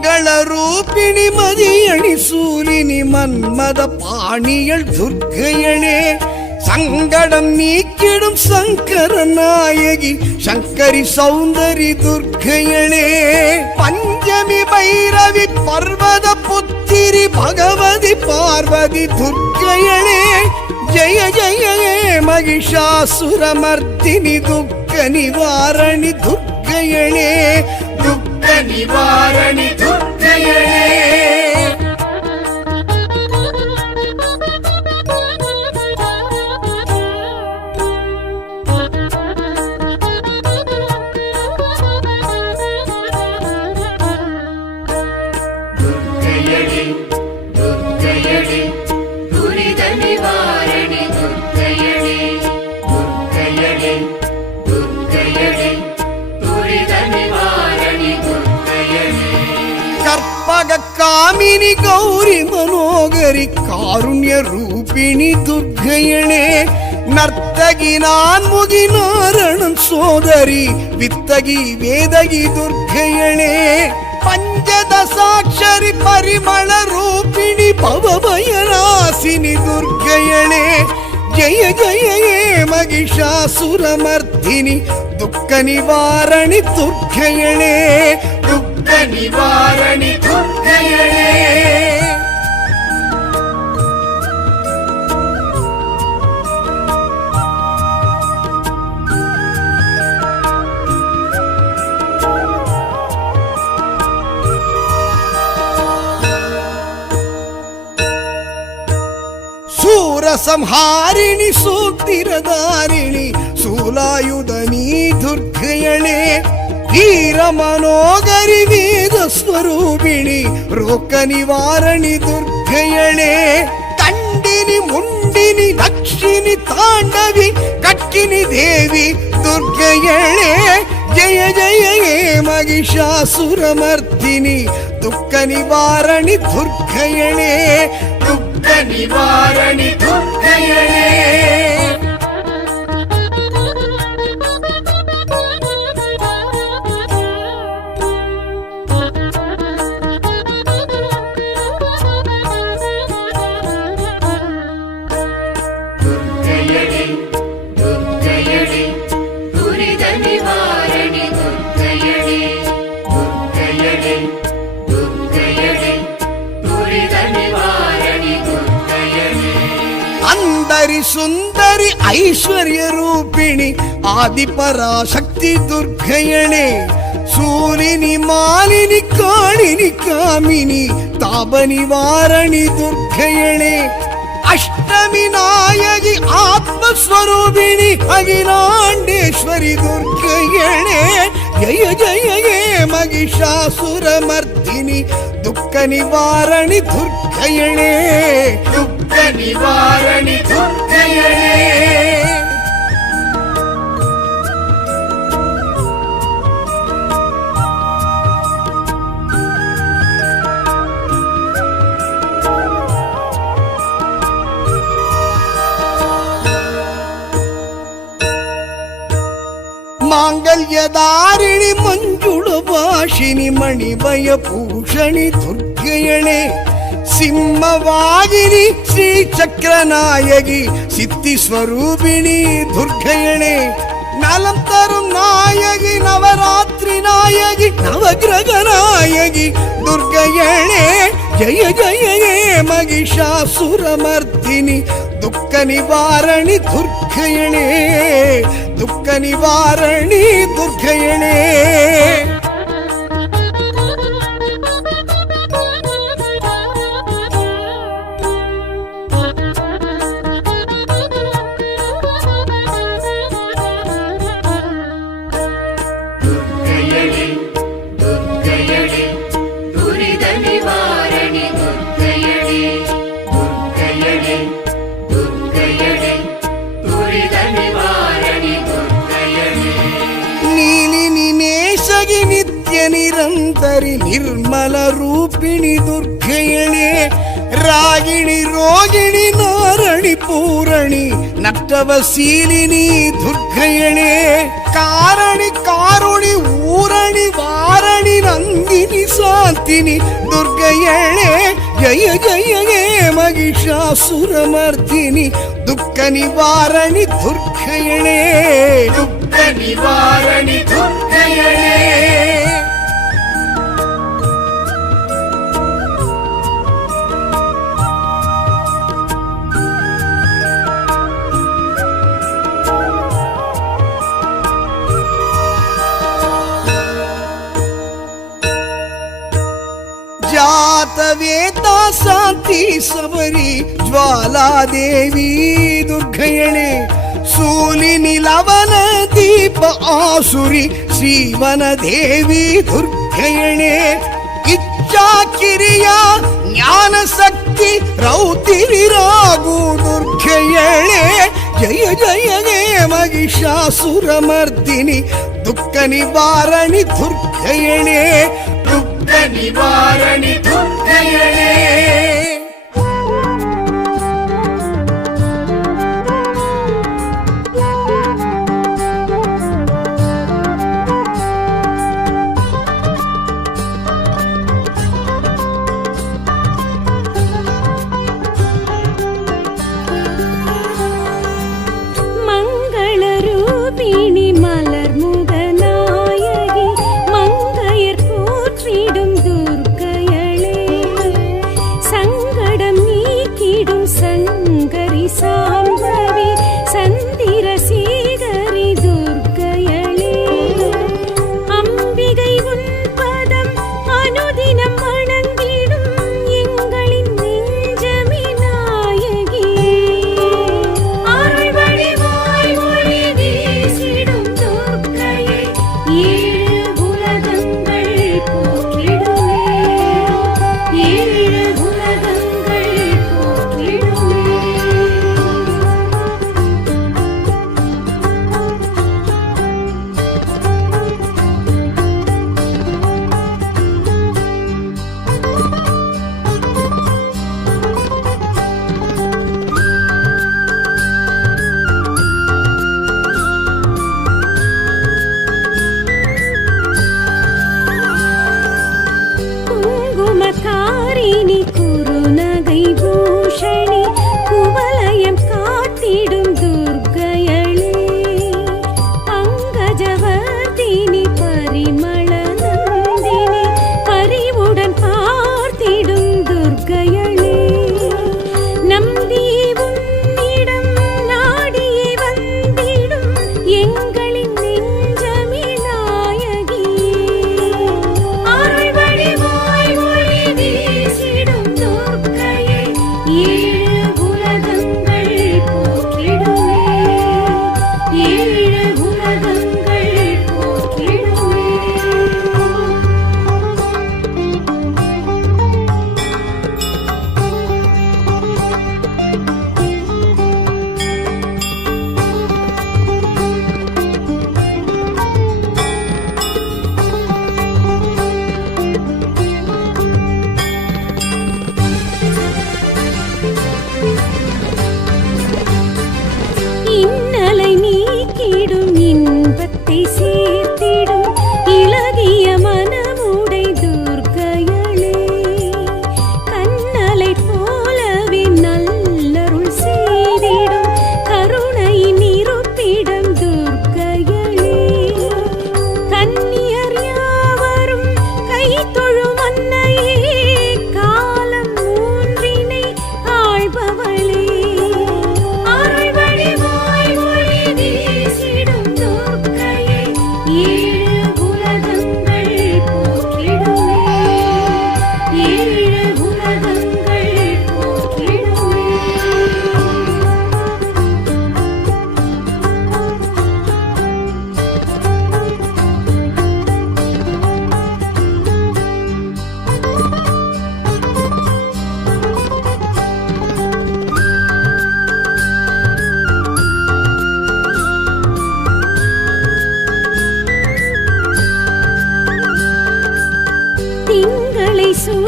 மங்களரூபிணி மதியணி சூலினி மன்மத பாணியள் துர்க்கையளே சங்கடம் நீக்கிடும் சங்கர நாயகி சங்கரி சௌந்தரி துர்க்கையளே பஞ்சமி பைரவி பர்வத புத்திரி பகவதி பார்வதி துர்க்கையளே ஜய ஜய மகிஷாசுரமர்த்தினி துக்க நிவாரணி துர்க்கையளே துக்க நிவாரணி துர்க்கையளே காமினி கௌரி மனோகரி காருண்ய ரூபிணி துர்க்கையளே நர்த்தகி நான்முகி நாரணன் சோதரி வித்தகி வேதகி துர்க்கையளே பஞ்சதசாட்சரி பரிமள ரூபிணி பவபயநாசினி துர்க்கையளே ஜய ஜய மகிஷாசுரமர்த்தினி துக்க நிவாரணி துர்க்கையளே துக்க நிவாரணி துர்க்கையளே சூரசம்ஹாரிணி சூத்திரதாரிணி சூலாயுதனி துர்க்கையளே வீரமனோகரி வேதஸ்வரூபிணி ரோக்க நிவாரணி துர்க்கையளே கண்டினி முண்டினி தக்ஷினி தாண்டவி கட்கினி தேவி துர்க்கையளே ஜய ஜய மகிஷாசுரமர்த்தினி துக்க நிவாரணி துர்க்கையளே துக்க நிவாரணி துர்க்கையளே சுந்தரி ஐஸ்வர்ய ரூபிணி ஆதிபராசக்தி துர்க்கையளே சூலினி மாலினி காளினி காமினி தாப நிவாரணி துர்க்கையளே அஷ்டமி நாயகி ஆத்மஸ்வரூபிணி அகிலாண்டேஸ்வரி துர்க்கையளே ஜய ஜய மகிஷாசுரமர்த்தினி துக்க நிவாரணி துர்க்கையளே துக்க நிவாரணி துர்க்கையளே மாங்கல்யதாரிணி மஞ்சுள பாஷினி மணிமய பூஷணி துர்க்கையளே சிம்மவாகினி ஸ்ரீ சக்கரநாயகி சித்தி ஸ்வரூபிணி துர்க்கையளே நலம் தரும் நாயகி நவராத்திரி நாயகி நவகிரக நாயகி துர்க்கையளே ஜய ஜய மகிஷாசுரமர்த்தினி துக்க நிவாரணி துர்க்கையளே துக்க நிவாரணி துர்க்கையளே துர்க்கையளே துர்க்கையளே துரித நிவாரணி ಧನ್ವಂತರಿ ನಿರ್ಮಲ ರೂಪಿಣಿ ದುರ್ಗೆಯಣೆ ರಾಗಿಣಿ ರೋಗಿಣಿ ನಾರಣಿ ಪೂರಣಿ ನಕ್ತವಶೀಲಿನಿ ದುರ್ಗಯಣೆ ಕಾರಣಿ ಕಾರುಣಿ ಊರಣಿ ವಾರಣಿ ನಂದಿನಿ ಶಾಂತಿನಿ ದುರ್ಗಯಣೆ ಜಯ ಜಯ ಹೇ ಮಹಿಷಾಸುರಮರ್ದಿನಿ ದುಃಖ ನಿವಾರಣಿ ದುರ್ಗಯಣೆ ದುಃಖ ನಿವಾರಣಿ ದುರ್ಗಯಣೆ ಜಾತವೇತಾ ಶಾಂತಿ ಸಬರಿ ಜ್ವಾಲಾದೇವಿ ದುರ್ಗಯಣೆ ಸೂಲಿನಿ ಲವನ ದೀಪ ಆಸುರಿ ಶ್ರೀವನ ದೇವಿ ದುರ್ಗಯಣೆ ಇಚ್ಛಾ ಕಿರಿಯ ಜ್ಞಾನ ಶಕ್ತಿ ರೌತಿರಿ ರಾಗು ದುರ್ಗಯಣೆ ಜಯ ಜಯ ಹೇ ಮಹಿಷಾಸುರಮರ್ದಿನಿ ದುಃಖ ನಿವಾರಣಿ ದುರ್ಗಯಣೆ ದುಃಖ ನಿವಾರಣಿ ದುರ್ಗಯಣೆ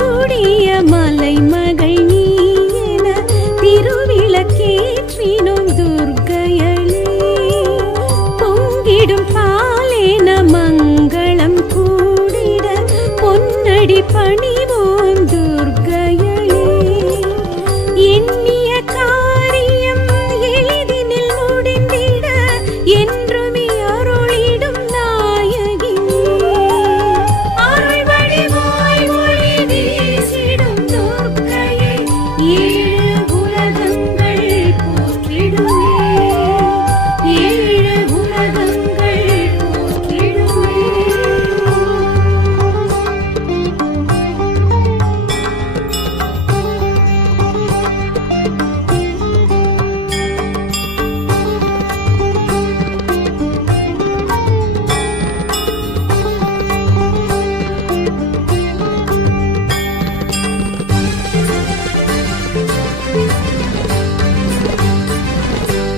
சூடிய மலைமகள் நீ என திருவிளக்கேற்றினோம் துர்க்கையளே. பொங்கிடும் பாலேன மங்களம் கூடிட பொன்னடி பணிவோம் துர்க்கையளே. எண்ணிய காரியம் எளிதினில் முடிந்திட என்றுமே அருளிடும் நாயகி. அருள் வடிவாய் ஒளி வீசிடும் துர்க்கையை ஏழு உலகங்கள் போற்றிடுமே. ஏழு உலகங்கள் போற்றிடுமே.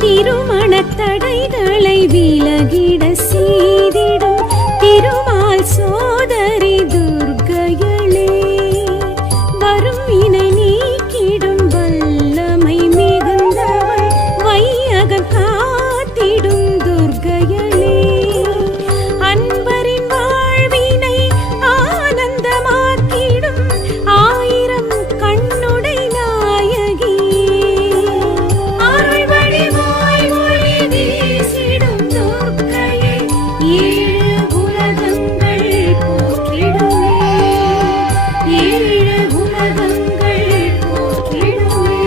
திருமணத் தடைகளை விலகிட செய்திடும் திருமால் சோதரி துர்க்கையளே. வரும் வினை நீக்கிடும் வல்லமை மிகுந்தவள் வையகம் காத்திடும் துர்க்கையளே. அன்பரின் வாழ்வினை ஆனந்தமாக்கிடும் ஆயிரம் கண்ணுடை நாயகி. அருள் வடிவாய் ஒளி வீசிடும் துர்க்கையை ஏழு உலகங்கள் போற்றிடுமே. ஏழு உலகங்கள் போற்றிடுமே.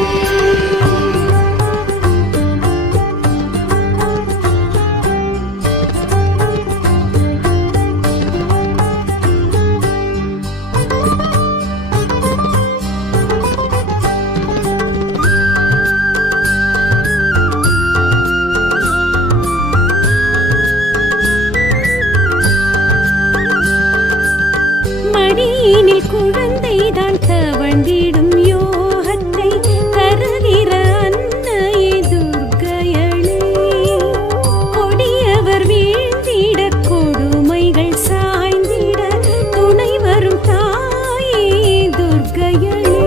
மடியினில் குழந்தைதான் தவழ்ந்திடும் யோகத்தை தருகிற அன்னையே துர்க்கையளே. கொடியவர் வீழ்ந்திட கொடுமைகள் சாய்ந்திட துணை வரும் தாயே துர்க்கையளே.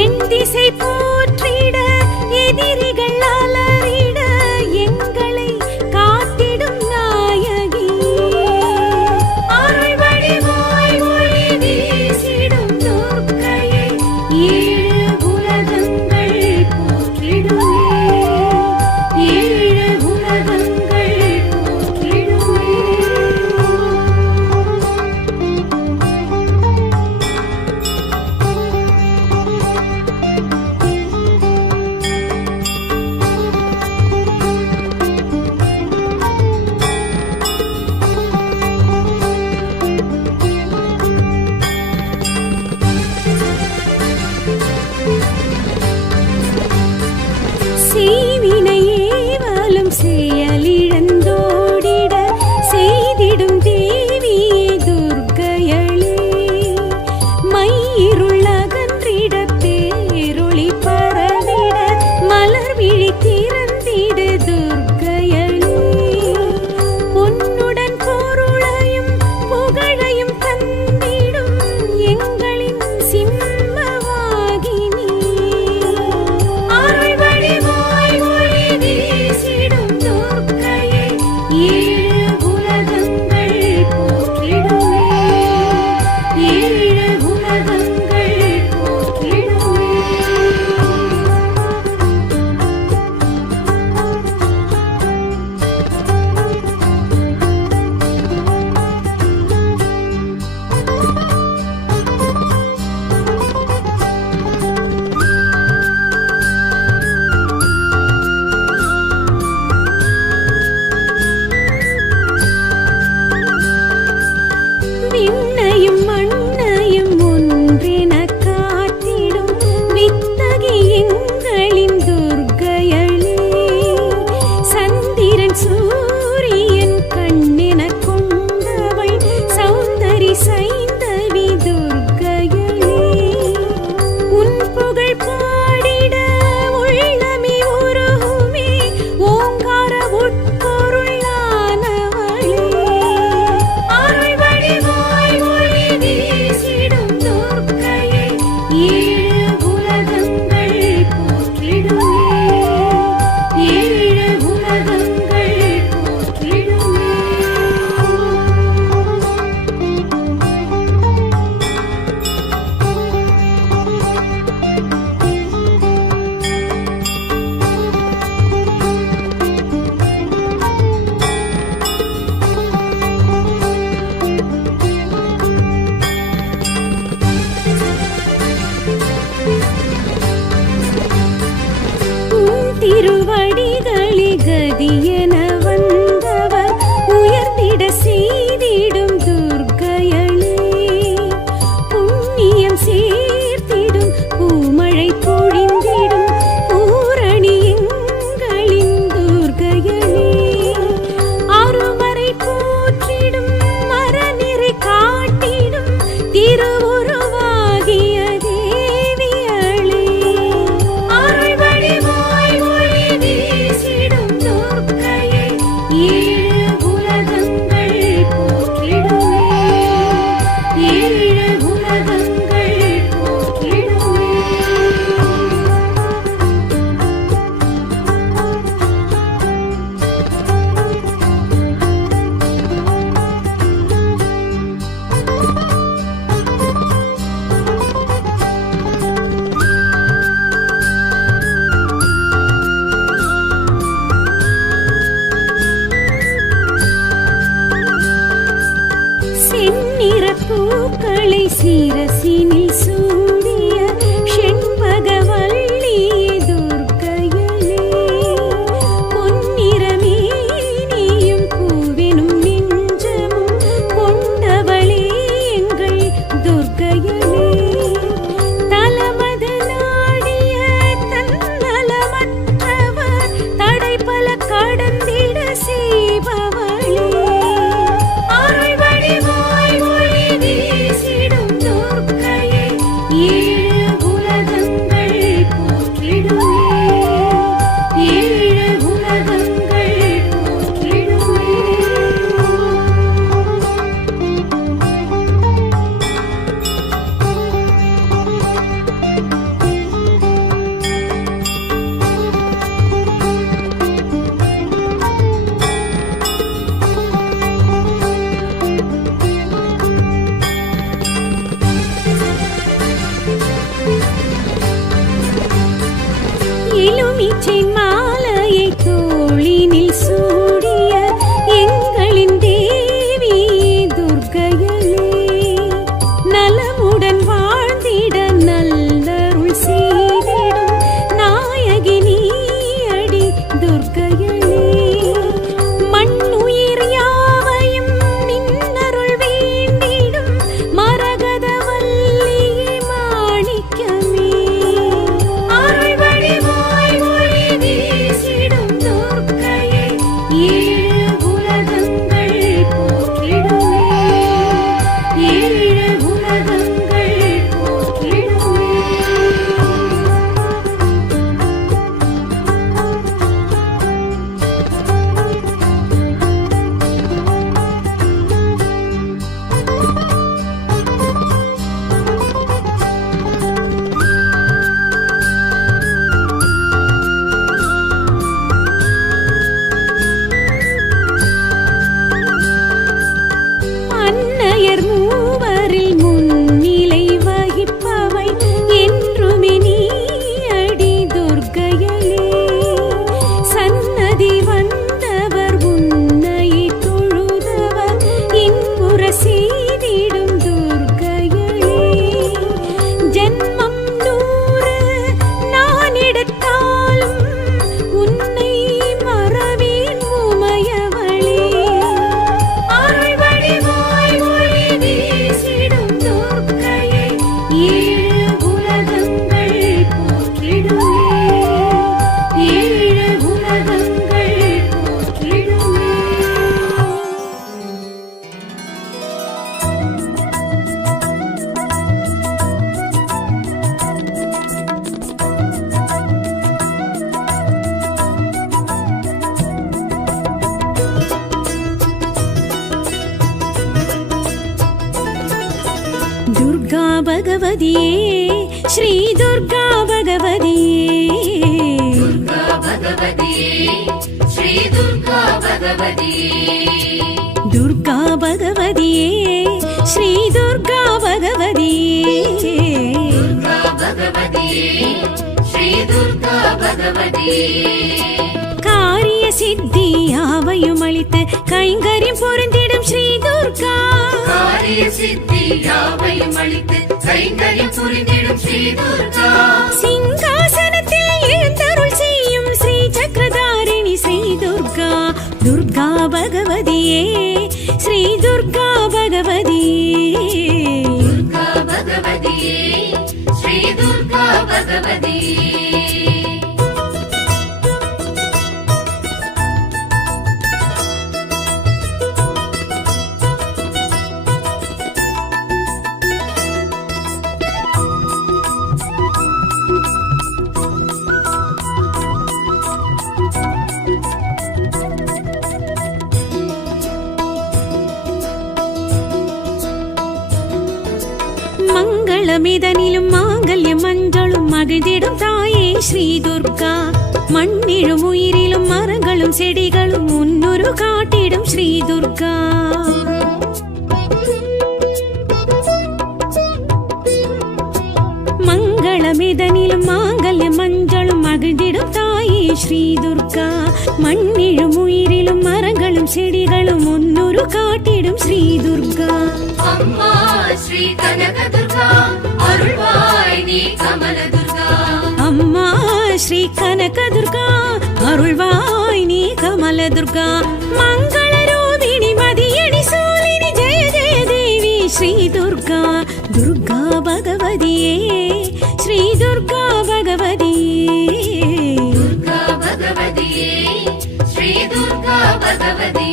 என் திசை போற்றிட எதிரிகள் அலறிட எங்களை காத்திடும் நாயகி. அருள் வடிவாய் ஒளி வீசிடும் துர்க்கையை ஏழு உலகங்கள் போற்றிடுமே. ஏழு உலகங்கள் போற்றிடுமே. செய்வினை ஏவலும் செயலிழந்தோடிட செய்திடும் தேவியே துர்க்கையளே. மயிருள் அகன்றிட பேரொளி பரவிட மலர் விழி திறந்திடு துர்க்கையளே. பொன்னுடன் பொருளையும் புகழையும் தந்திடும் எங்களின் சிம்மவாகினி. அருள் வடிவாய் ஒளி வீசிடும் துர்க்கையை ஏழு உலகங்கள் போற்றிடுமே. ஏழு உலகங்கள் ஏழு உலகங்கள் போற்றிடுமே ஏழு உலகங்கள் போற்றிடுமே எலுமிச்சை மாலையை தோளினில் சூடிய எங்களின் தேவி துர்க்கையலே நலமுடன் வாழ்ந்திட நல்லருள் செய்திடும் நாயகி நீயடி துர்க்கையலே மண்ணுயிர் யாவையும் நின்னருள் வேண்டிடும் மரகத வல்லியே மாணிக்கமே அருள் வடிவாய் ஒளி வீசிடும் துர்க்கையே ஏழு உலகங்கள் போற்றிடுமே ஏழு உலகங்கள் போற்றிடுமே அன்னையர் மூவரில் முன்னிலை வகிப்பவை என்றுமே நீயடி துர்க்கையலே சன்னதி வந்தவர் உன்னை தொழுதவர் இன்புற செய்திடும் துர்க்கையலே ஜென்மம் 100 நான் எடுத்தாலும் உன்னை மறவேன் உமையவளே அருள் வடிவாய் ஒளி வீசிடும் துர்க்கையே ஏழு உலகங்கள் போற்றிடுமே ஏழு உலகங்கள் போற்றிடுமே துர்கா பகவதியே ஸ்ரீ துர்கா பகவதியே श्री दुर्गा भगवती துர்கா பகவதியே ஸ்ரீ துர்கா பகவதியே दुर्गा भगवती श्री दुर्गा भगवती காரிய சித்தி யாவையும் அளித்து கைங்கரியம் பொருந்திடும் ஸ்ரீ துர்கா कार्य सिद्धि यावैயும் அளித்து கைங்கரியம் புரிந்திடும் ஸ்ரீ துர்கா சிங்காசனத்தில் எழுந்தருள் செய்யும் ஸ்ரீ சக்கரதாரிணி ஸ்ரீ துர்கா துர்கா பகவதியே ஸ்ரீ துர்கா பகவதியே दुर्गा भगवती श्री दुर्गा भगवती மங்களமிதனிலும் மாங்கல்யம் மஞ்சளும் மகிழ்ந்திடும் தாயே ஸ்ரீ துர்கா மண்ணிலும் உயிரிலும் மரங்களும் செடிகளும் முன்னுரு காட்டிடும் ஸ்ரீ துர்கா மங்களமிதனிலும் மாங்கல்யம் மஞ்சளும் மகிழ்ந்திடும் தாயே ஸ்ரீ துர்கா மண்ணிலும் உயிரிலும் மரங்களும் செடிகளும் முன்னுரு காட்டிடும் ஸ்ரீ துர்கா அம்மா ஸ்ரீ கனக துர்கா அருள்வாய் நீ கமல துர்கா அம்மா ஸ்ரீ கனக துர்கா அருள்வாய் நீ கமல துர்கா மங்கள ரூபிணி மதியணி சூலினி ஜெய ஜெய தேவி ஸ்ரீ துர்கா துர்கா பகவதியே ஸ்ரீ துர்கா பகவதியே दुर्गा भगवती श्री दुर्गा भगवती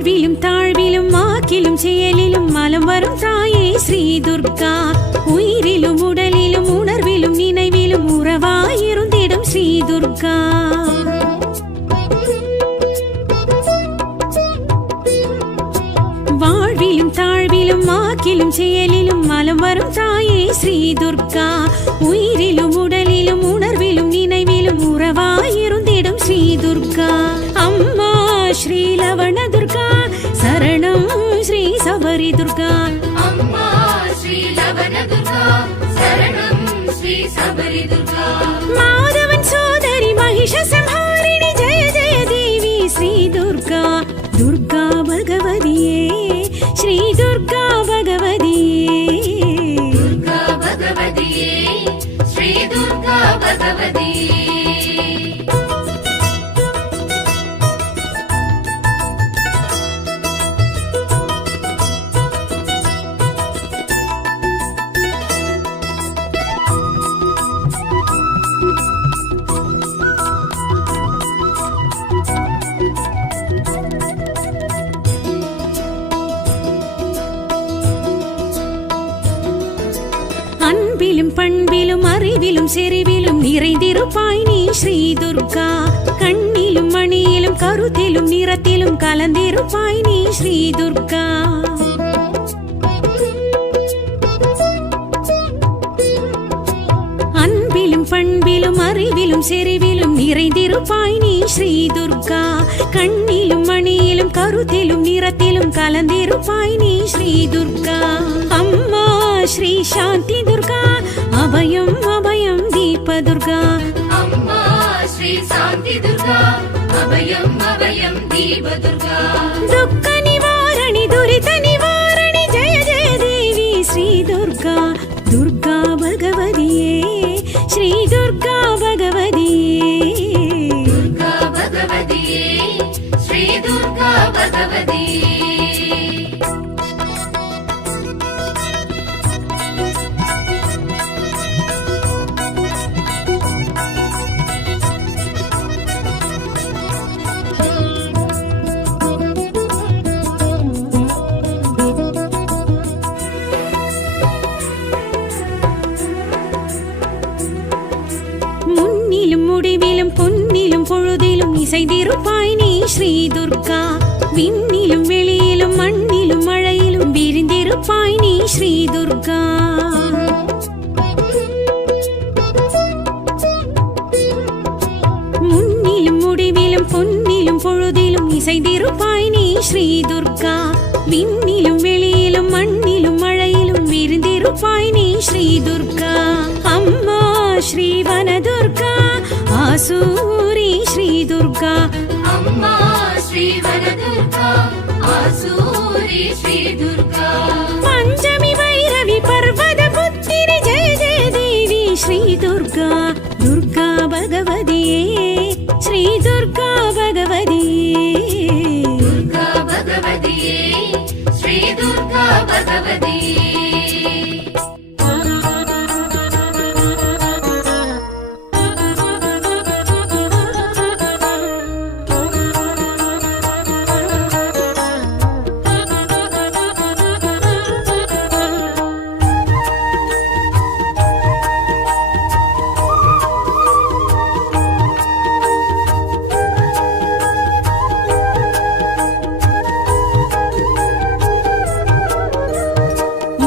வாழ்விலும் தாழ்விலும் வாக்கிலும் செயலிலும் மலம் வரும் தாயே ஸ்ரீ துர்கா உயிரிலும் உடலிலும் உணர்விலும் நினைவிலும் உறவாயிருந்திடும் ஸ்ரீ துர்கா வாழ்விலும் தாழ்விலும் வாக்கிலும் செயலிலும் மலம் வரும் தாயே ஸ்ரீ துர்கா உயிரிலும் உடலிலும் உணர்விலும் நினைவிலும் உறவாயிருந்திடும் ஸ்ரீ துர்கா அம்மா ஸ்ரீ லவண துர்கா சரணம் ஸ்ரீ சபரி துர்கா அம்மா ஸ்ரீ லவண துர்கா சரணம் ஸ்ரீ சபரி துர்கா மாதவன் சோதரி மகிஷ சம்ஹாரிணி ஜெய ஜெய தேவி ஸ்ரீ துர்கா துர்கா பகவதியே ஸ்ரீ துர்கா பகவதியே துர்கா பகவதியே ஸ்ரீ துர்கா பகவதியே அன்பிலும் பண்பிலும் அறிவிலும் செறிவிலும் நிறைந்திருப்பாய் நீ ஸ்ரீ துர்கா கண்ணிலும் மணியிலும் கருத்திலும் நிறத்திலும் கலந்திருப்பாய் நீ ஸ்ரீ துர்கா அன்பிலும் பண்பிலும் அறிவிலும் செறிவிலும் நிறைந்திருப்பாய் நீ ஸ்ரீ துர்கா கண்ணிலும் மணியிலும் கருத்திலும் நிறத்திலும் கலந்திருப்பாய் நீ ஸ்ரீ துர்கா அம்மா ஸ்ரீ சாந்தி துர்கா அபயம் அபயம் தீப துர்கா அம்மா ஸ்ரீ சாந்தி துர்கா அபயம் அபயம் தீப துர்கா துக்க நிவாரணி துரித நிவாரணி ஜெய ஜெய தேவி ஸ்ரீ துர்கா துர்கா பகவதியே ஸ்ரீ துர்கா பகவதியே துர்கா பகவதியே ஸ்ரீ துர்கா பகவதியே முன்னிலும் முடிவிலும் பொன்னிலும் பொழுதிலும் இசைந்திருப்பாய் நீ ஸ்ரீ துர்கா விண்ணிலும் வெளியிலும் மண்ணிலும் மழையிலும் விரிந்திருப்பாய் நீ ஸ்ரீ துர்கா முன்னிலும் முடிவிலும் பொன்னிலும் பொழுதிலும் இசைந்திருப்பாய் நீ ஸ்ரீ துர்கா விண்ணிலும் வெளியிலும் மண்ணிலும் மழையிலும் விரிந்திருப்பாய் நீ ஸ்ரீ துர்கா அம்மா ஸ்ரீ வன துர்கா ஆசூரி ஸ்ரீ துர்கா அம்மா ஸ்ரீ வன துர்கா ஆசூரி ஸ்ரீ துர்கா பஞ்சமி வைரவி பர்வத புத்திரி ஜெய ஜெய தேவி ஸ்ரீ துர்கா துர்கா பகவதியே ஸ்ரீ துர்கா பகவதியே துர்கா பகவதியே ஸ்ரீ துர்கா பகவதியே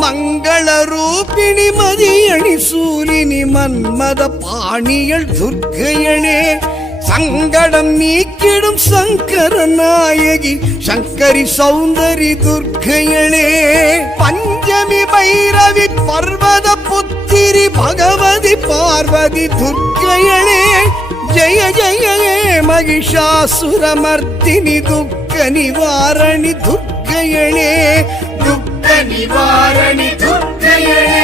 மங்கள ரூபிணி மதியணி சூலினி மன்மத பாணியள் துர்க்கையளே சங்கடம் நீக்கிடும் சங்கர நாயகி சங்கரி சௌந்தரி துர்க்கையளே பஞ்சமி பைரவி பர்வத புத்திரி பகவதி பார்வதி துர்க்கையளே ஜெய ஜெய மகிஷாசுரமர்த்தினி துக்க நிவாரணி துர்க்கையளே துக்க நிவாரணி துர்க்கையளே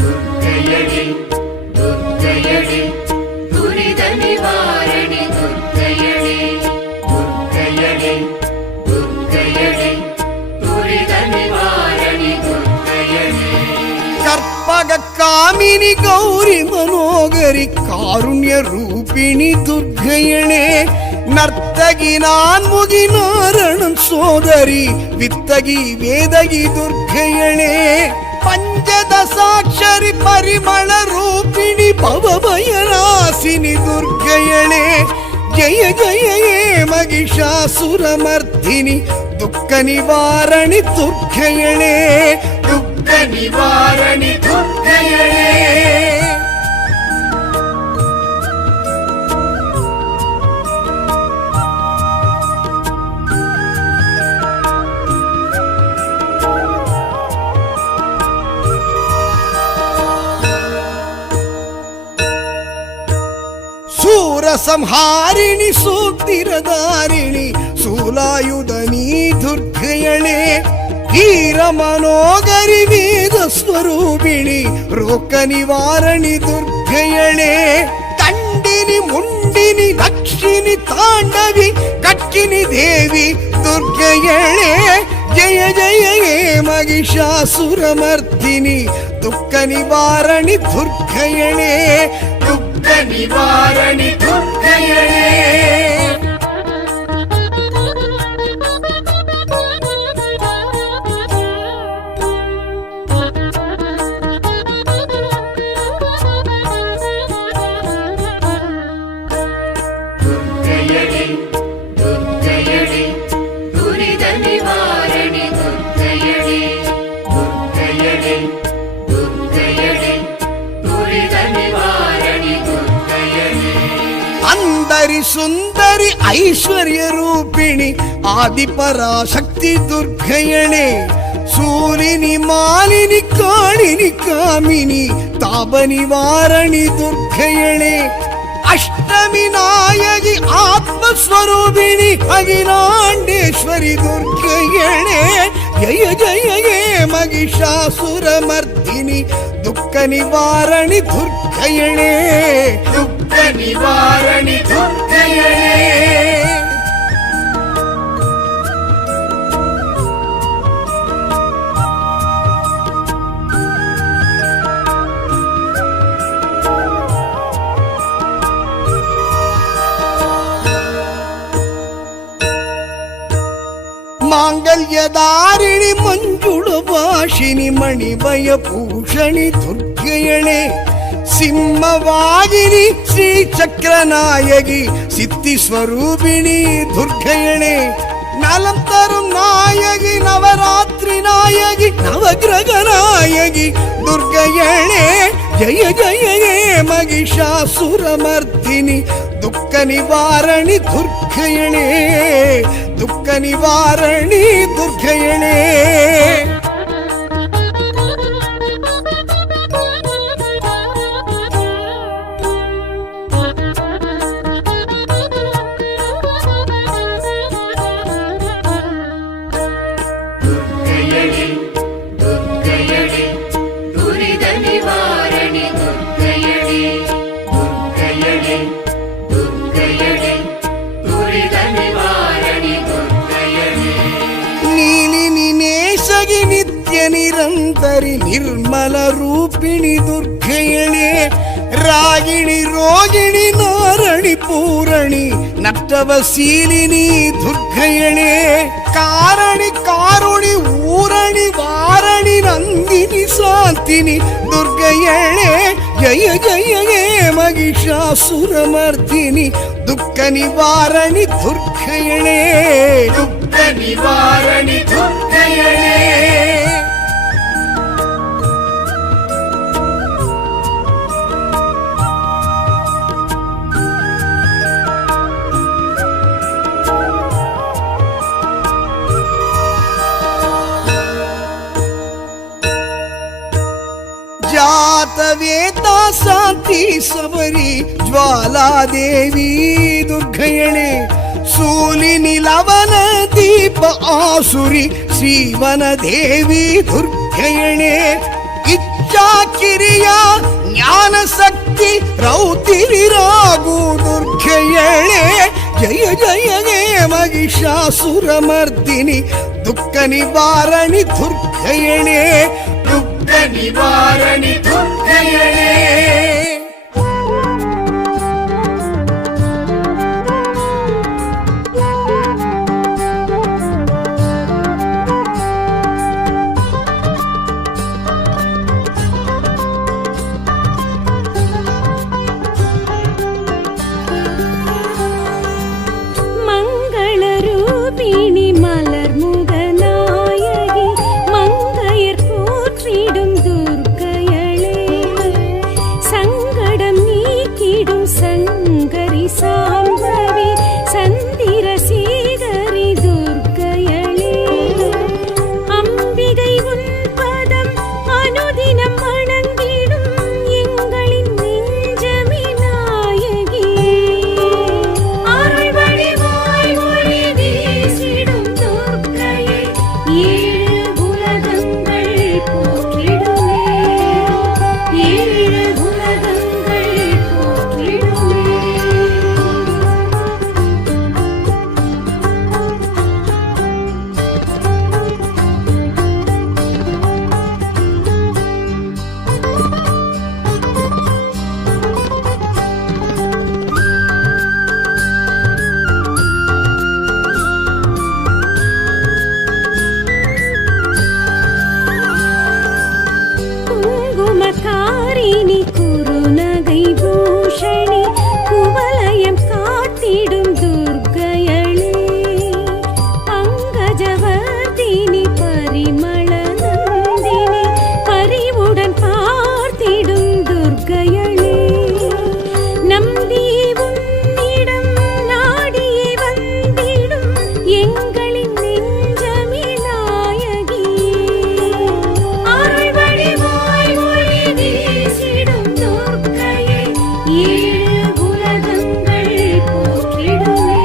துர்க்கையளே துர்க்கையளே துரித நிவாரணி துர்க்கையளே துர்க்கையளே துர்க்கையளே ಕಾಮಿನಿ ಗೌರಿ ಮನೋಗರಿ ಕಾರುಣ್ಯ ರೂಪಿಣಿ ದುರ್ಗಯಣೆ ನರ್ತಗಿ ನಾನ್ಮುಗಿ ನಾರಣಂ ಸೋದರಿ ವಿತ್ತಗಿ ವೇದಗಿ ದುರ್ಗಯಣೆ ಪಂಚದಶಾಕ್ಷರಿ ಪರಿಮಳ ರೂಪಿಣಿ ಭವಭಯನಾಶಿನಿ ದುರ್ಗಯಣೆ ಜಯ ಜಯ ಹೇ ಮಹಿಷಾಸುರಮರ್ದಿನಿ ದುಃಖ ನಿವಾರಣಿ ದುರ್ಗಯಣೆ ದುಃಖ ನಿವಾರಣಿ ದುರ್ಗಯಣೆ ಸೂರ ಸಂಹಾರಿಣಿ ಸೂಕ್ತಿರಧಾರಿಣಿ ಶೂಲಾಯುಧನಿ ದುರ್ಗಯಣೆ ವೀರ ಮನೋಗರಿ ವೇದ ಸ್ವರೂಪಿಣಿ ರೋಗ ನಿವಾರಣಿ ದುರ್ಗಯಣೆ ದಂಡಿನಿ ಮುಂಡಿನಿ ದಕ್ಷಿಣಿ ತಾಂಡವಿ ಕಚ್ಚಿನಿ ದೇವಿ ದುರ್ಗಯಣೆ ಜಯ ಜಯ ಹೇ ಮಹಿಷಾಸುರಮರ್ದಿನಿ ದುಃಖ ನಿವಾರಣಿ ದುರ್ಗಯಣೆ ದುಃಖ ನಿವಾರಣಿ ದುರ್ಗಯಣೆ ದುರ್ಗಯಣೆ ದುರ್ಗಯಣೆ ದುರಿತ ನಿವಾರಣೆ ದುರ್ಗಯಣೆ ದುರ್ಗಯಣೆ ದುರ್ಗಯಣೆ ದುರಿತ ನಿವಾರಣೆ ದುರ್ಗಯಣೆ ಅಂದರಿ ಸುಂದರಿ ಐಶ್ವರ್ಯ ರೂಪಿಣಿ ಆದಿಪರಾಶಕ್ತಿ ದುರ್ಗಯಣೆ ಸೂಲಿನಿ ಮಾಲಿನಿ ಕಾಳಿನಿ ಕಾಮಿನಿ ತಾಪ ನಿವಾರಣಿ ದುರ್ಗಯಣೆ ಅಷ್ಟಮಿ ನಾಯಕಿ ಆತ್ಮಸ್ವರೂಪಿಣಿ ಅಖಿಲಾಂಡೇಶ್ವರಿ ದುರ್ಗಯಣೆ ಜಯ ಜಯ ಹೇ ಮಹಿಷಾಸುರಮರ್ದಿನಿ ದುಃಖ ನಿವಾರಣಿ ದುರ್ಗಯಣೆ ದುಃಖ ನಿವಾರಣಿ ದುರ್ಗಯಣೆ ಮಾಂಗಲ್ಯಧಾರಿಣಿ ಮಂಜುಳ ಭಾಷಿಣಿ ಮಣಿಮಯ ಭೂಷಣಿ ದುರ್ಗಯಣೆ ಸಿಂಹವಾಗಿನಿ ಶ್ರೀಚಕ್ರನಾಯಕಿ ಸಿದ್ಧಿ ಸ್ವರೂಪಿಣಿ ದುರ್ಗಯಣೆ ನಲಂತರಂ ನಾಯಕಿ ನವರಾತ್ರಿ ನಾಯಕಿ ನವಗ್ರಹ ನಾಯಕಿ ದುರ್ಗಯಣೆ ಜಯ ಜಯ ಹೇ ಮಹಿಷಾಸುರಮರ್ದಿನಿ ದುಃಖ ನಿವಾರಣಿ ದುರ್ಗಯಣೆ ದುಃಖ ನಿವಾರಣಿ ದುರ್ಗಯಣೆ ದುರ್ಗಯಣೆ ದುರ್ಗಯಣೆ ದುರಿತ ನಿವಾರಣೆ ದುರ್ಗಯಣೆ ದುರ್ಗಯಣೆ ದುರ್ಗಯಣೆ ದುರಿತ ನಿವಾರಣೆ ದುರ್ಗಯಣೆ ನೀಲಿ ನಿನೇಶಗಿ ನಿತ್ಯ ನಿರಂತರಿ ನಿರ್ಮಲ ರೂಪಿಣಿ ದುರ್ಗಯಣೆ ರಾಗಿಣಿ ರೋಗಿಣಿ ನಾರಣಿ ಪೂರಣಿ ನಟ್ಟವಶೀಲಿನಿ ದುರ್ಗಯಣೆ ಕಾರಣಿ ಕಾರುಣಿ ಊರಣಿ ವಾರಣಿ ನಂದಿನಿ ಶಾಂತಿನಿ ದುರ್ಗಯಣೆ ಜಯ ಜಯ ಹೇ ಮಹಿಷಾಸುರಮರ್ದಿನಿ ದುಃಖ ನಿವಾರಣಿ ದುರ್ಗಯಣೆ ದುಃಖ ನಿವಾರಣಿ ದುರ್ಗಯಣೆ ಜಾತವೇತಾ ಶಾಂತಿ ಸಬರಿ ಜ್ವಾಲಾದೇವಿ ದುರ್ಗಯಣೆ ಸೂಲಿನಿ ಲವನ ದೀಪ ಆಸುರಿ ಶ್ರೀವನ ದೇವಿ ದುರ್ಗಯಣೆ ಇಚ್ಛಾ ಕಿರಿಯ ಜ್ಞಾನ ಶಕ್ತಿ ರೌತಿರಿ ರಾಗು ದುರ್ಗಯಣೆ ಜಯ ಜಯ ಹೇ ಮಹಿಷಾಸುರಮರ್ದಿನಿ ದುಃಖ ನಿವಾರಣಿ ದುರ್ಗಯಣೆ ದುಃಖ துரித நிவாரணி துர்க்கையளே மங்களரூபிணி மலர்முக நாயகி மங்கையர் போற்றிடும் துர்க்கையளே சங்கடம் நீக்கிடும் சங்கரி சாம்பவி சந்திரசேகரி துர்க்கையளே அம்பிகை உன் பதம் அனுதினம் வணங்கிடும் எங்களின் நெஞ்சமே நாயகி அருள் வடிவாய் ஒளி வீசிடும் துர்க்கையை ஏழு உலகங்கள் போற்றிடுமே ஏழு உலகங்கள் போற்றிடுமே குங்குமக்காரிணி குறுநகை பூஷணி குவலயம் காத்திடும் துர்க்கையளே பங்கஜவர்தினி பரிமள நந்தினி பரிவுடன் பார்த்திடும் துர்க்கையளே நம்பி உன்னிடம் நாடியே வந்திடும் எங்களின் நெஞ்சமே நாயகி அருள் வடிவாய் ஒளி வீசிடும் துர்க்கையை ஏழு உலகங்கள் போற்றிடுமே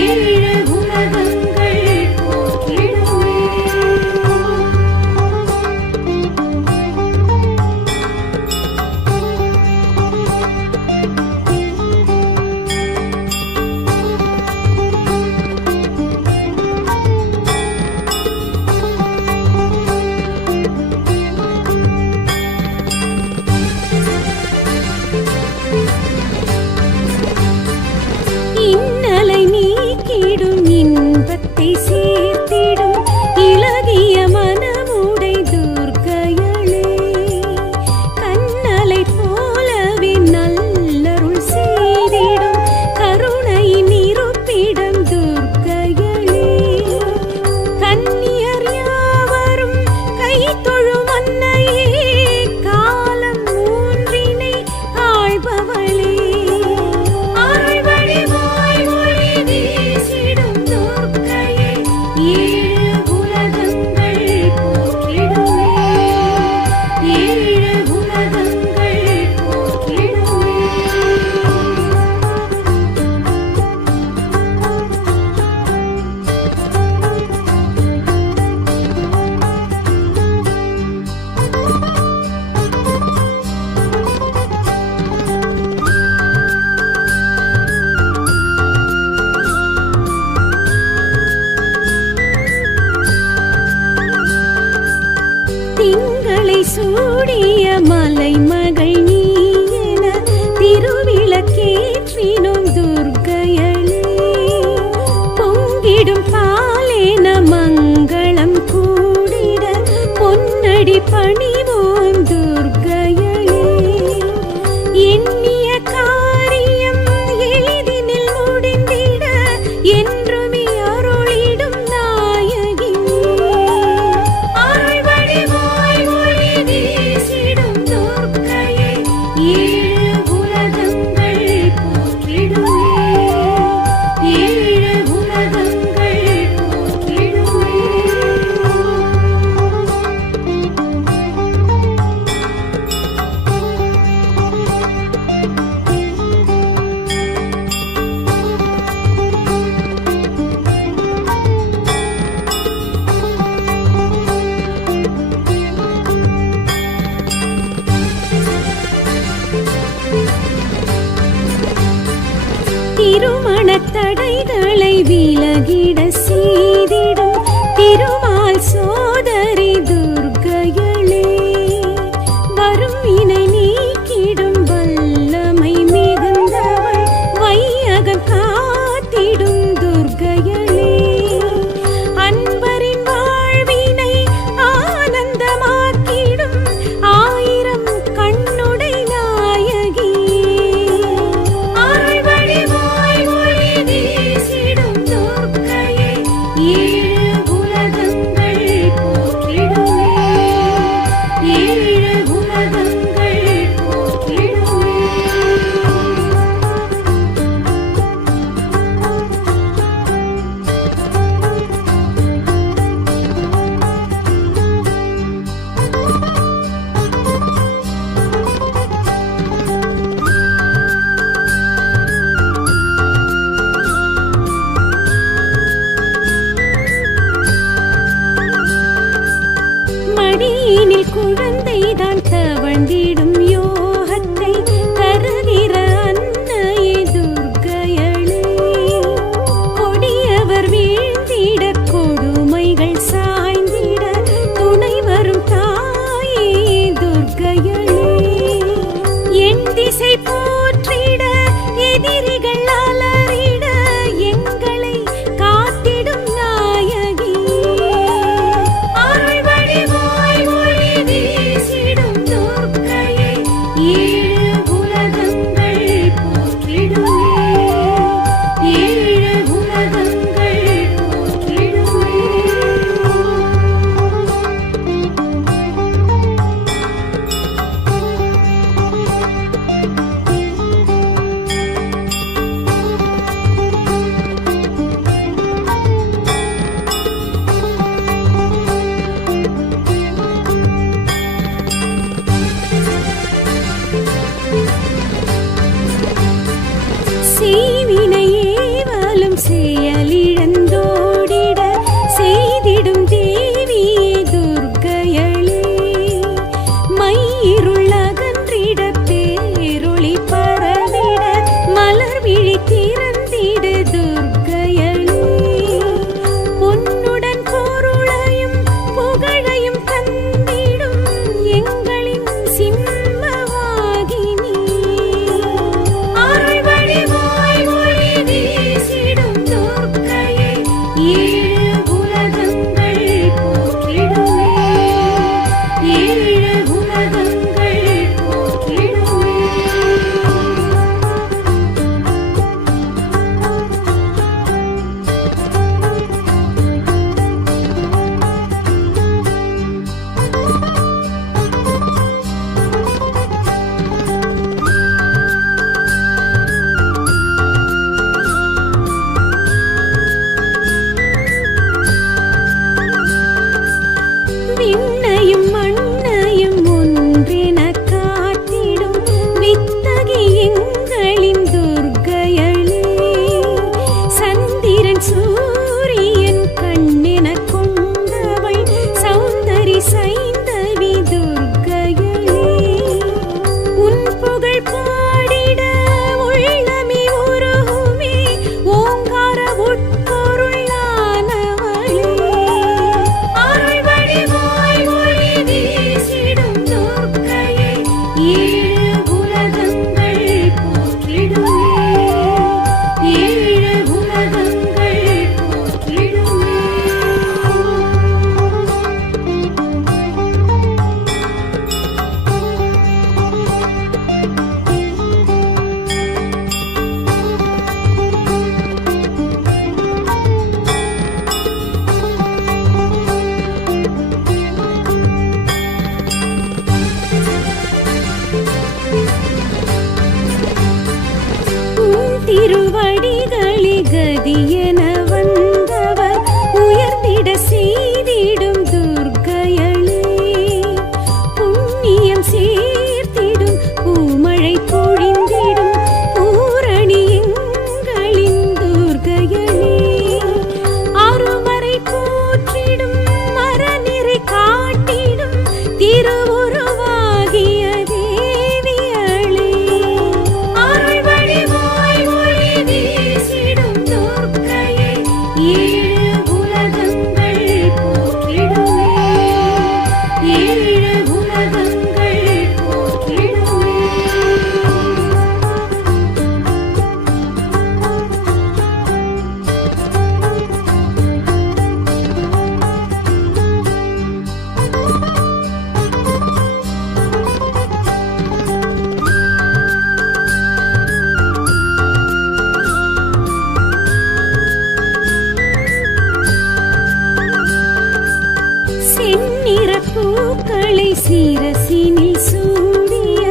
ஏழு உலகங்கள் போற்றிடுமே இன்னலை நீக்கிடும் இன்பத்தை சேர்த்திடும் இளகிய மனமுடை துர்க்கையளே கண்ணலை போலவே நல்லருள் செய்திடும் கருணையின் இருப்பிடம் துர்க்கையளே கன்னியர் யாவரும் கை தொழும் அன்னையே காலம் மூன்றினை ஆள்பவளே அருள் வடிவாய் ஒளி வீசிடும் துர்க்கையை ஏழு உலகங்கள் போற்றிடுமே ஏழு உலகங்கள் போற்றிடுமே திங்களை சூடிய மலை மகள் நீ என திருவிளக்கேற்றினோம் துர்க்கையளே பொங்கிடும் பாலேன மங்களம் கூடிட பொன்னடி பணிவோம் துர்க்கையளே எண்ணிய காரியம் எளிதினில் முடிந்திட என்றுமே அருளிடும் நாயகி அருள் வடிவாய் ஒளி வீசிடும் துர்க்கையை ஏழு உலகங்கள் போற்றிடுமே ஏழு உலகங்கள் போற்றிடுமே குழந்தைதான் தவழ்ந்திடும் யோகத்தை தருகிற அன்னையே துர்க்கையளே. கொடியவர் வீழ்ந்திட கொடுமைகள் சாய்ந்திட துணை வரும் தாயே துர்க்கையளே. என் திசை போற்றிட எதிரிகள் அலறிட எங்களை காத்திடும் நாயகி. அருள் வடிவாய் ஒளி வீசிடும் துர்க்கையை ஏழு உலகங்கள் போற்றிடுமே. ஏழு உலகங்கள் போற்றிடுமே. செய்வினையேவலும் செயலிழந்தோடிட செய்திடும் தேவியே துர்க்கையளே. மையிருள் அகன்றிட பேரொளி பரவிட மலர் விழி திறந்திட துர்க்கையளே. பொன்னுடன் பொருளையும் புகழையும் தந்திடும் எங்களின் சிம்மவாகினி. அருள் வடிவாய் ஒளி வீசிடும் துர்க்கையை ஏழு உலகங்கள் போற்றிடுமே. ஏழு உலகங்கள் போற்றிடுமே. விண்ணையும் மண்ணையும் ஒன்றென காத்திடும் வித்தகி எங்களின் துர்க்கையளே. சந்திரன் சூரியன் கண்ணென கொண்டவள் சௌந்தரி சைந்தவி துர்க்கையளே. உன் புகழ் பாடிட உள்ளமே உருகுமே ஓங்கார உட்பொருளானவளே. அருள் வடிவாய் ஒளி வீசிடும் துர்க்கையை ஏழு உலகங்கள் போற்றிடுமே. ஏழு உலகங்கள் போற்றிடுமே. உன் திருவடிகளே கதியென வந்தவர் உயர்ந்திட செய்திடும் துர்க்கையளே. புண்ணியம் சேர்த்திடும் பூமழை பொழிந்திடும் பூரணி எங்களின் துர்க்கையளே. அருமறை போற்றிடும் மரநிறை காட்டிடும் திருவுருவாகிய தேவியளே. அருள் வடிவாய் ஒளி வீசிடும் துர்க்கையை ஏழு உலகங்கள் போற்றிடுமே. ஏழு உலகங்கள் போற்றிடுமே. செந்நிற பூக்களை சிரசினில் சூடிய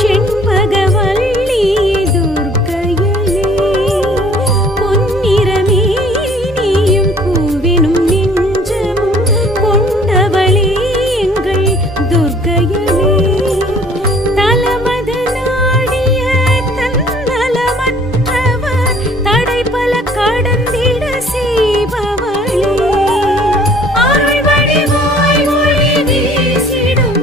செண்பகவல்லியே துர்க்கையளே. பொன்னிற மேனியும் பூவெனும் நெஞ்சமும் கொண்டவளே எங்கள் துர்க்கையளே. தலமது நாடிய தன்னலமற்றவர் தடைபல கடந்திட செய்பவளே. அருள் வடிவாய் ஒளி வீசிடும்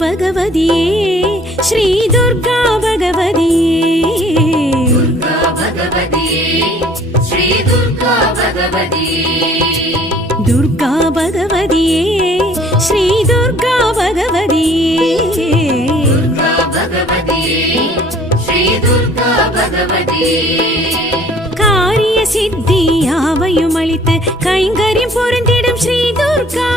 பகவதியே ஸ்ரீ துர்கா பகவதியே துர்கா பகவதியே ஸ்ரீ துர்கா பகவதியே துர்கா பகவதியே ஸ்ரீ துர்கா பகவதியே துர்கா பகவதியே ஸ்ரீ துர்கா பகவதியே காரிய சித்தி யாவையும் அளித்து கைங்கரியம் பொருந்திடும் ஸ்ரீ துர்கா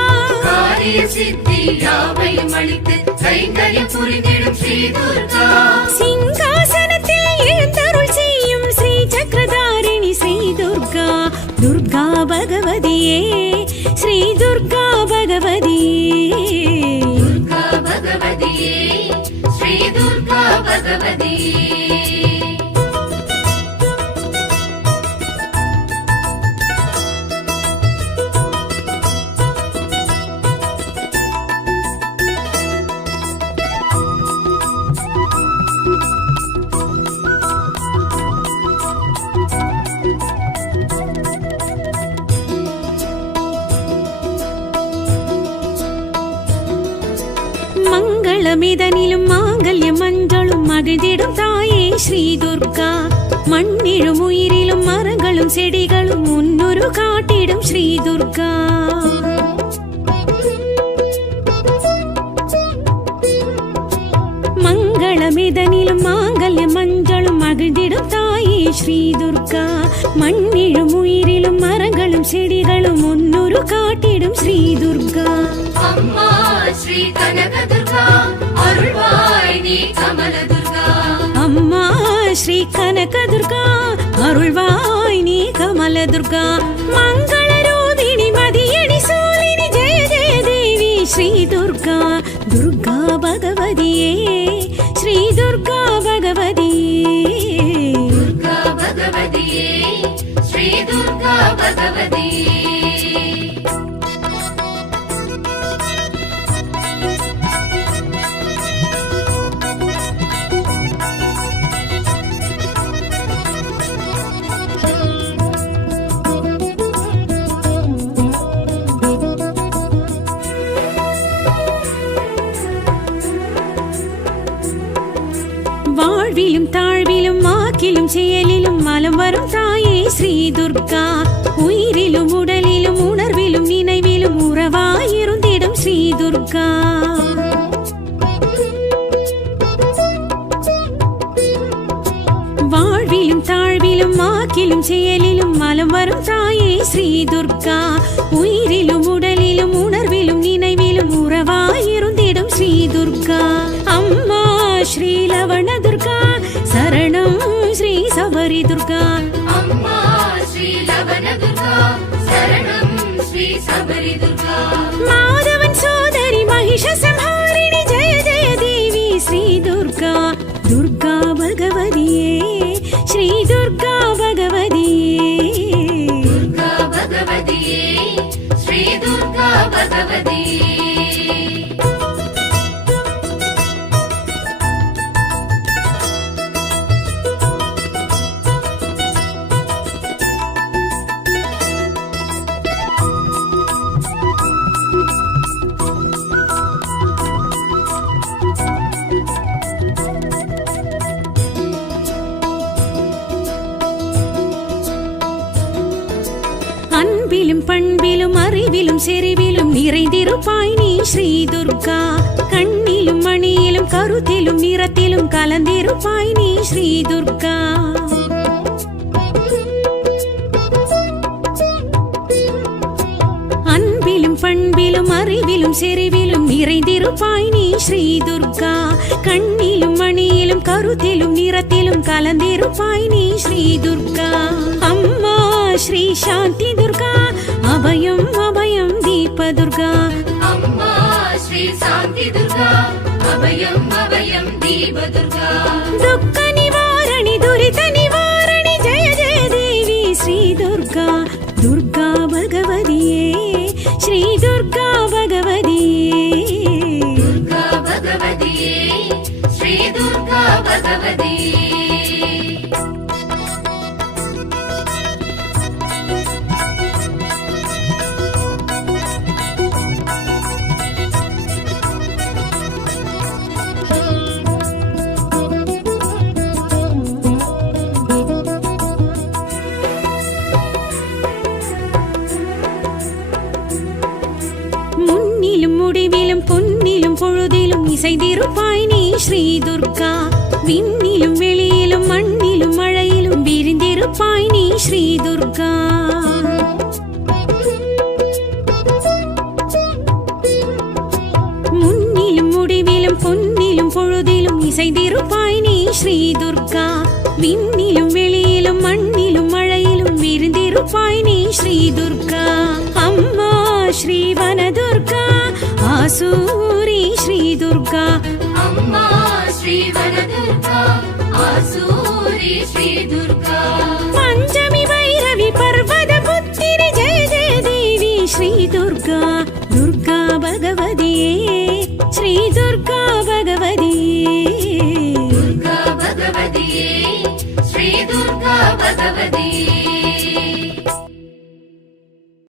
காரிய சித்தி யாவையும் அளித்து கைங்கரியம் புரிந்திடும் ஸ்ரீ துர்கா சிங்காசனத்தில் எழுந்தருள் செய்யும் ஸ்ரீ சக்கரதாரிணி ஸ்ரீ துர்கா துர்கா பகவதியே ஸ்ரீ துர்கா பகவதியே துர்கா பகவதியே ஸ்ரீ துர்கா பகவதியே மங்களமிதனிலும் மாங்கல்யம் மஞ்சளும் மகிழ்ந்திடும் தாயே ஸ்ரீ துர்கா மண்ணிலும் உயிரிலும் மரங்களும் செடிகளும் முன்னுரு காட்டிடும் ஸ்ரீ துர்கா மங்களமிதனிலும் மாங்கல்யம் மஞ்சளும் மகிழ்ந்திடும் தாயே ஸ்ரீ துர்கா மண்ணிலும் உயிரிலும் மரங்களும் செடிகளும் முன்னுரு காட்டிடும் ஸ்ரீ துர்கா அம்மா ஸ்ரீ கனக துர்கா அருள்வாய் நீ கமல துர்கா அம்மா ஸ்ரீ கனக துர்கா அருள்வாய் நீ கமல துர்கா மங்கள ரூபிணி மதியடி சூலினி ஜெய ஜெய தேவி ஸ்ரீ துர்கா துர்கா பகவதியே ஸ்ரீ துர்கா பகவதியே துர்கா பகவதியே ஸ்ரீ துர்கா பகவதியே வாழ்விலும் தாழ்விலும் வாக்கிலும் செயலிலும் மலம் வரும் தாயே ஸ்ரீ துர்கா உயிரிலும் உடலிலும் உணர்விலும் நினைவிலும் உறவாயிருந்திடும் ஸ்ரீ துர்கா வாழ்விலும் தாழ்விலும் வாக்கிலும் செயலிலும் மலம் வரும் தாயே ஸ்ரீ துர்கா உயிரிலும் உடலிலும் உணர்விலும் நினைவிலும் உறவாயிருந்திடும் ஸ்ரீ துர்கா அம்மா ஸ்ரீ லவண துர்கா சரணம் ஸ்ரீ சபரி துர்கா அம்மா ஸ்ரீ லவண துர்கா சரணம் ஸ்ரீ சபரி துர்கா மாதவன் சோதரி மகிஷ சம்ஹாரிணி ஜெய ஜெய தேவி ஸ்ரீ துர்கா துர்கா பகவதியே ஸ்ரீ துர்கா பகவதியே துர்கா பகவதியே ஸ்ரீ துர்கா பகவதியே அன்பிலும் பண்பிலும் அறிவிலும் செறிவிலும் நிறைந்திருப்பாய் நீ ஸ்ரீ துர்கா கண்ணிலும் மணியிலும் கருத்திலும் நிறத்திலும் கலந்திருப்பாய் நீ ஸ்ரீ துர்கா அன்பிலும் பண்பிலும் அறிவிலும் செறிவிலும் நிறைந்திருப்பாய் நீ ஸ்ரீ துர்கா கண்ணிலும் மணியிலும் கருத்திலும் நிறத்திலும் கலந்திருப்பாய் நீ ஸ்ரீ துர்கா அம்மா ஸ்ரீ சாந்தி துர்கா அபயம் அபயம் தீப துர்கா அம்மா ஸ்ரீ சாந்தி துர்கா அபயம் அபயம் தீப துர்கா துக்க நிவாரணி துரித நிவாரணி ஜெய ஜெய தேவி ஸ்ரீ துர்கா துர்கா பகவதியே ஸ்ரீ துர்கா பகவதியே துர்கா பகவதியே ஸ்ரீ துர்கா பகவதியே முடிவிலும் பொன்னிலும் பொழுதிலும் இசைந்திருப்பாய் நீ ஸ்ரீ துர்கா விண்ணிலும் வெளியிலும் மண்ணிலும் மழையிலும் விரிந்திருப்பாய் நீ ஸ்ரீ துர்கா முன்னிலும் முடிவிலும் பொன்னிலும் பொழுதிலும் இசைந்திருப்பாய் நீ ஸ்ரீ துர்கா விண்ணிலும் வெளியிலும் மண்ணிலும் மழையிலும் விரிந்திருப்பாய் நீ ஸ்ரீ துர்கா அம்மா ஸ்ரீ வனதுர்கா ஆசூரி ஸ்ரீ துர்கா அம்மா ஸ்ரீ வனதுர்கா ஆசூரி ஸ்ரீ துர்கா பஞ்சமி வைரவி பர்வத புத்திரி ஜெய ஜெய தேவி ஸ்ரீ துர்கா துர்கா பகவதியே ஸ்ரீ துர்கா பகவதியே துர்கா பகவதியே ஸ்ரீ துர்கா பகவதியே